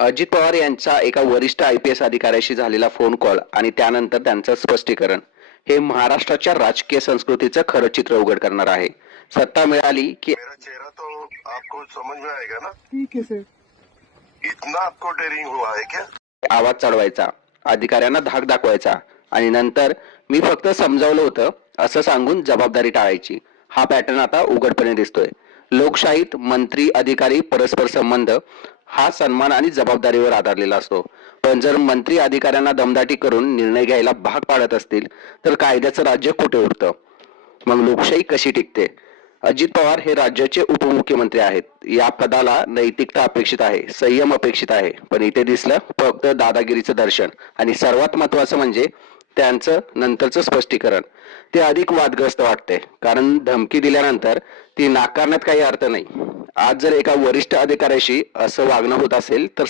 अजित पवार यांचा एका वरिष्ठ आय पी एस अधिकाऱ्याशी झालेला फोन कॉल आणि त्यानंतर त्यांचं स्पष्टीकरण हे महाराष्ट्राच्या राजकीय संस्कृतीचं खरं चित्र उघड करणार आहे. सत्ता मिळाली की मेरा चेहरा तो आपको समझ में आएगा ना? ठीक है सर इतना आपको डेयरिंग हुआ है क्या? आवाज चढवायचा अधिकाऱ्यांना धाक दाखवायचा आणि नंतर मी फक्त समजावलं होतं असं सांगून जबाबदारी टाळायची. हा पॅटर्न आता उघडपणे दिसतोय. लोकशाहीत मंत्री अधिकारी परस्पर संबंध हा सन्मान आणि जबाबदारीवर आधारलेला असतो. पण जर मंत्री अधिकाऱ्यांना दमदाटी करून निर्णय घ्यायला भाग पाडत असतील तर कायद्याचं राज्य कुठे उरतं? मग लोकशाही कशी टिकते? अजित पवार हे राज्याचे उपमुख्यमंत्री आहेत. या पदाला नैतिकता अपेक्षित आहे संयम अपेक्षित आहे. पण इथे दिसलं फक्त दादागिरीचं दर्शन. आणि सर्वात महत्वाचं म्हणजे त्यांचं नंतरचं स्पष्टीकरण. ते अधिक वादग्रस्त वाटते. कारण धमकी दिल्यानंतर ती नाकारण्यात काही अर्थ नाही. आज जर एका वरिष्ठ अधिकाऱ्याशी असं वागणं होत असेल तर